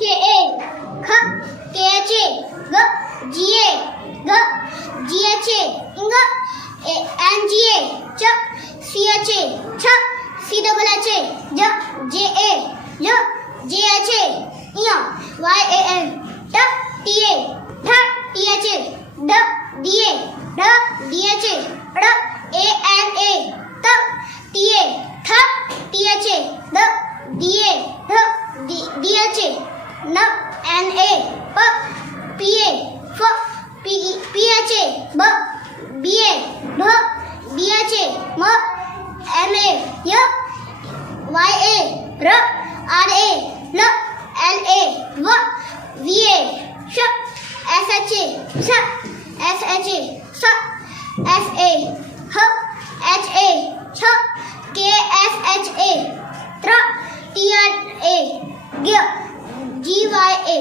के ए ख के H A ग जी ए ग जी एच ए इंग एन जी ए च सी एच ए छ सी डबल एच ए ज जे ए ज जे एच ए य वाय ए एन ट टी ए ठ टी एच ए ड डी ए ड डी एच ए ड ए एन ए त टी ए थ T H A the D A ध डी एच ए न एन ए प पी ए फ पी एच ए ब बी ए भ बी एच ए म एम ए य वाय ए र आर ए ल एल ए व वी ए श एस एच ए स एस एच ए स एस ए ह एच ए छ के एस एच ए त्र टी आर ए ग जी वाय ए